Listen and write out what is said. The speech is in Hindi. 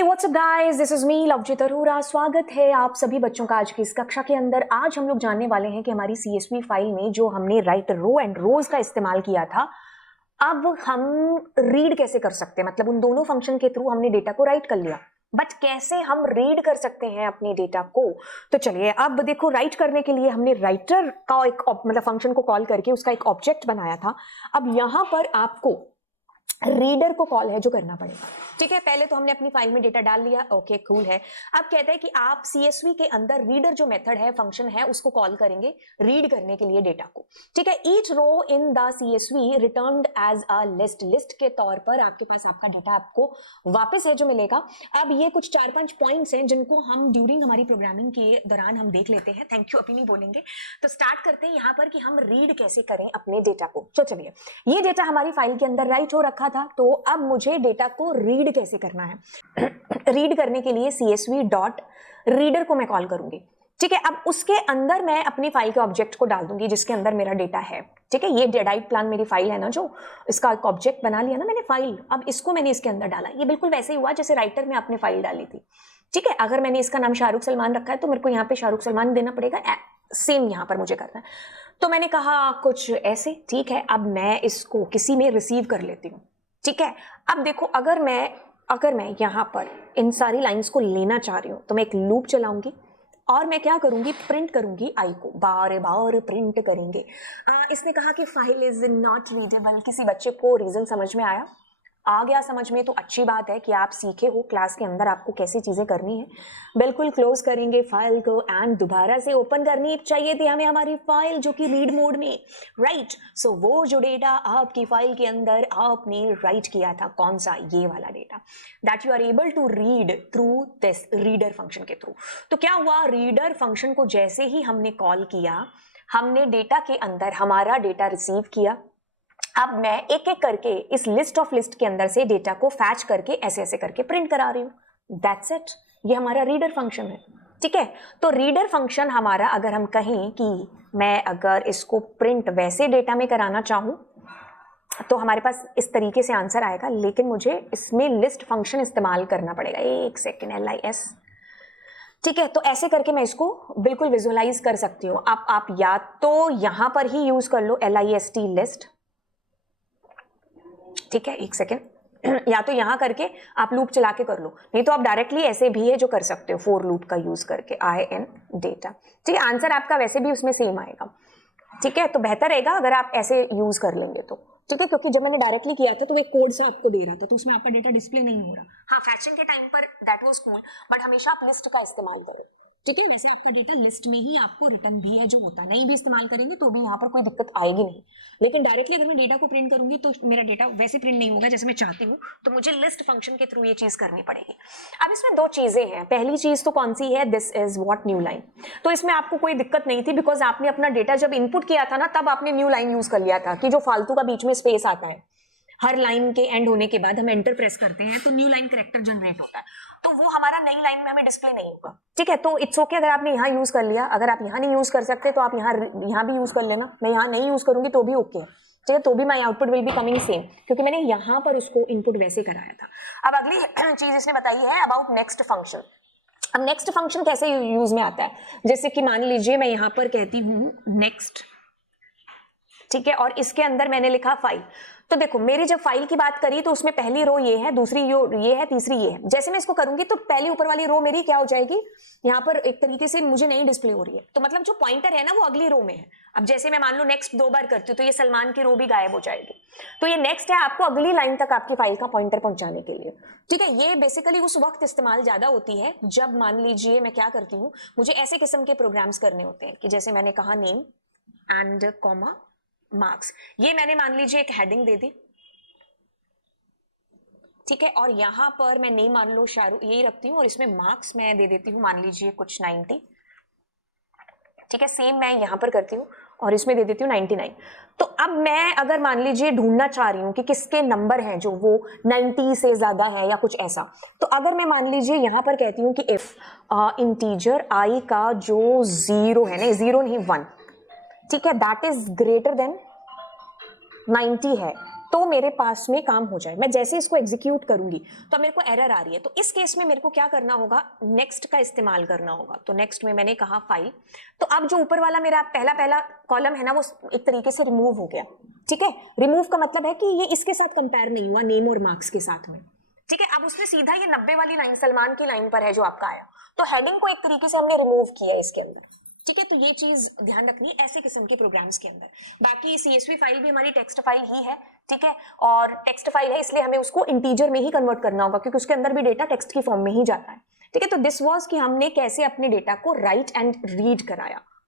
Hey WhatsApp guys, this is me Lovejeet Arora. स्वागत है आप सभी बच्चों का आज की इस कक्षा के अंदर। आज हम लोग जानने वाले हैं कि हमारी CSV फाइल में जो हमने राइट रो एंड रोज का इस्तेमाल किया था, अब हम रीड कैसे कर सकते हैं। मतलब उन दोनों फंक्शन के थ्रू हमने डेटा को राइट कर लिया, बट कैसे हम रीड कर सकते हैं अपने डेटा को। तो चलिए अब देखो, राइट करने के लिए हमने राइटर का एक मतलब फंक्शन को कॉल करके उसका एक ऑब्जेक्ट बनाया था। अब यहां पर आपको रीडर को कॉल है जो करना पड़ेगा। ठीक है, पहले तो हमने अपनी फाइल में डेटा डाल लिया, ओके कूल है। अब कहते हैं कि आप CSV के अंदर रीडर जो मेथड है, फंक्शन है, उसको कॉल करेंगे रीड करने के लिए डेटा को। ठीक है, each row in the CSV returned as a list. List के तौर पर आपके पास आपका डेटा आपको वापस है जो मिलेगा। अब ये कुछ 4-5 पॉइंट्स हैं जिनको हम ड्यूरिंग हमारी प्रोग्रामिंग के दौरान हम देख लेते हैं। थैंक यू अभी नहीं बोलेंगे। तो स्टार्ट करते हैं यहाँ पर कि हम रीड कैसे करें अपने डेटा को। तो चलिए, ये डेटा हमारी फाइल के अंदर राइट हो रखा था, तो अब मुझे डेटा को रीड कैसे करना है। रीड करने के लिए CSV डॉट रीडर को मैं कॉल करूंगी। ठीक है, अब उसके अंदर मैं अपनी फाइल के ऑब्जेक्ट को डाल दूंगी जिसके अंदर मेरा डेटा है। ठीक है, ये डाइट प्लान मेरी फाइल है ना, जो इसका एक ऑब्जेक्ट बना लिया ना मैंने फाइल, अब इसको मैंने इसके अंदर डाला। ये बिल्कुल वैसे ही हुआ जैसे राइटर में आपने फाइल डाली थी। ठीक है, अगर मैंने इसका नाम शाहरुख सलमान रखा है तो मेरे को यहाँ पे शाहरुख सलमान देना पड़ेगा। सेम यहाँ पर मुझे करना है। तो मैंने कहा कुछ ऐसे, ठीक है, अब मैं इसको किसी में रिसीव कर लेती हूँ। ठीक है, अब देखो, अगर मैं यहाँ पर इन सारी लाइंस को लेना चाह रही हूँ तो मैं एक लूप चलाऊंगी और मैं क्या करूंगी, प्रिंट करूंगी आई को, बार बार प्रिंट करेंगे। इसने कहा कि फाइल इज नॉट रीडेबल। किसी बच्चे को रीजन समझ में आया? आ गया समझ में तो अच्छी बात है कि आप सीखे हो क्लास के अंदर आपको कैसी चीजें करनी है। बिल्कुल क्लोज करेंगे फाइल को एंड दोबारा से ओपन करनी चाहिए थी हमें हमारी फाइल जो कि रीड मोड में, राइट। सो वो जो डेटा आपकी फाइल के अंदर आपने राइट किया था, कौन सा, ये वाला data, that you are able to read through this reader function के थ्रू। तो क्या हुआ, रीडर फंक्शन को जैसे ही हमने कॉल किया, हमने डेटा के अंदर हमारा डेटा रिसीव किया। अब मैं एक एक करके इस लिस्ट ऑफ लिस्ट के अंदर से डेटा को फैच करके ऐसे ऐसे करके प्रिंट करा रही हूं। दैट्स इट, ये हमारा रीडर फंक्शन है। ठीक है, तो रीडर फंक्शन हमारा, अगर हम कहें कि मैं अगर इसको प्रिंट वैसे डेटा में कराना चाहूं तो हमारे पास इस तरीके से आंसर आएगा, लेकिन मुझे इसमें लिस्ट फंक्शन इस्तेमाल करना पड़ेगा। एक सेकेंड, LIS। ठीक है, तो ऐसे करके मैं इसको बिल्कुल विजुअलाइज कर सकती हूँ। आप या तो यहां पर ही यूज कर लो LIST लिस्ट। ठीक है, एक सेकेंड, या तो यहां करके आप लूप चला के कर लो, नहीं तो आप डायरेक्टली ऐसे भी है जो कर सकते हो, फॉर लूप का यूज करके IN डेटा। ठीक है, आंसर आपका वैसे भी उसमें सेम आएगा। ठीक है, तो बेहतर रहेगा अगर आप ऐसे यूज कर लेंगे तो। ठीक है, क्योंकि जब मैंने डायरेक्टली किया था तो वो एक कोड सा आपको दे रहा था, तो उसमें आपका डेटा डिस्प्ले नहीं हो रहा। हाँ, फैचिंग के टाइम पर दैट वाज कूल, बट हमेशा आप लिस्ट का इस्तेमाल करो। ठीक है, वैसे आपका डेटा लिस्ट में ही आपको रिटर्न भी है जो होता है, नहीं भी इस्तेमाल करेंगे तो भी यहाँ पर कोई दिक्कत आएगी नहीं। लेकिन डायरेक्टली अगर मैं डेटा को प्रिंट करूंगी तो मेरा डेटा वैसे प्रिंट नहीं होगा जैसे मैं चाहती हूँ, तो मुझे लिस्ट फंक्शन के थ्रू ये चीज करनी पड़ेगी। अब इसमें दो चीजें हैं। पहली चीज तो कौन सी है, this is what new line. तो इसमें आपको कोई दिक्कत नहीं थी, बिकॉज आपने अपना डेटा जब इनपुट किया था ना, तब आपने न्यू लाइन यूज कर लिया था कि जो फालतू का बीच में स्पेस आता है, हर लाइन के एंड होने के बाद हम एंटर प्रेस करते हैं तो न्यू लाइन कैरेक्टर जनरेट होता है, तो वो हमारा नई लाइन में हमें डिस्प्ले नहीं होगा। ठीक है, तो इट्स ओके अगर आपने यहाँ यूज कर लिया। अगर आप यहाँ नहीं यूज कर सकते तो आप यहाँ भी यूज कर लेना। मैं यहाँ नहीं यूज करूंगी तो भी ओके है। ठीक है, तो भी my output will be coming same, क्योंकि मैंने यहाँ पर उसको इनपुट वैसे कराया था। अब अगली चीज इसने बताई है अबाउट नेक्स्ट फंक्शन। अब नेक्स्ट फंक्शन कैसे यूज में आता है, जैसे कि मान लीजिए मैं यहाँ पर कहती हूँ नेक्स्ट। ठीक है, और इसके अंदर मैंने लिखा फाइल। तो देखो, मेरी जब फाइल की बात करी तो उसमें पहली रो ये है, दूसरी ये है, तीसरी ये है। जैसे मैं इसको करूंगी तो पहली ऊपर वाली रो मेरी क्या हो जाएगी, यहाँ पर एक तरीके से मुझे नहीं डिस्प्ले हो रही है, तो मतलब जो पॉइंटर है ना वो अगली रो में है। अब जैसे मैं मान लो नेक्स्ट 2 बार करती हूँ तो ये सलमान की रो भी गायब हो जाएगी। तो ये नेक्स्ट है आपको अगली लाइन तक आपकी फाइल का पॉइंटर पहुंचाने के लिए। ठीक है, ये बेसिकली उस वक्त इस्तेमाल ज्यादा होती है जब मान लीजिए मैं क्या करती हूँ, मुझे ऐसे किस्म के प्रोग्राम्स करने होते हैं कि जैसे मैंने कहा नेम एंड कॉमा मार्क्स, ये मैंने मान लीजिए एक हेडिंग दे दी। ठीक है, और यहां पर मैं नेम मान लो शाहरुख यही रखती हूँ, और इसमें मार्क्स मैं दे देती हूँ मान लीजिए कुछ 90। ठीक है, सेम मैं यहां पर करती हूँ और इसमें दे देती हूँ 99। तो अब मैं अगर मान लीजिए ढूंढना चाह रही हूँ कि किसके नंबर हैं जो वो 90 से ज्यादा है या कुछ ऐसा, तो अगर मैं मान लीजिए यहां पर कहती हूँ कि इफ इंटीजर I का जो 0 है, नहीं 0 नहीं 1, ठीक है, दैट इज ग्रेटर देन 90 है, तो मेरे पास में काम हो जाए। मैं जैसे इसको एग्जीक्यूट करूंगी तो मेरे को एरर आ रही है, तो इस केस में मेरे को क्या करना होगा, नेक्स्ट का इस्तेमाल करना होगा। तो नेक्स्ट में मैंने कहा फाइल, तो अब जो ऊपर वाला मेरा पहला कॉलम है ना वो एक तरीके से रिमूव हो गया। ठीक है, रिमूव का मतलब है कि ये इसके साथ कंपेयर नहीं हुआ, नेम और मार्क्स के साथ में। ठीक है, अब उसने सीधा ये 90 वाली लाइन सलमान की लाइन पर है जो आपका आया, तो हेडिंग को एक तरीके से हमने रिमूव किया इसके अंदर। ठीक है, तो ये चीज ध्यान रखनी है ऐसे किस्म के प्रोग्राम्स के अंदर। बाकी CSV फाइल भी हमारी टेक्स्ट फाइल ही है। ठीक है, और टेक्स्ट फाइल है इसलिए हमें उसको इंटीजर में ही कन्वर्ट करना होगा क्योंकि उसके अंदर भी डेटा टेक्स्ट की फॉर्म में ही जाता है। ठीक है, तो दिस वाज कि हमने कैसे अपने डेटा को राइट एंड रीड कराया।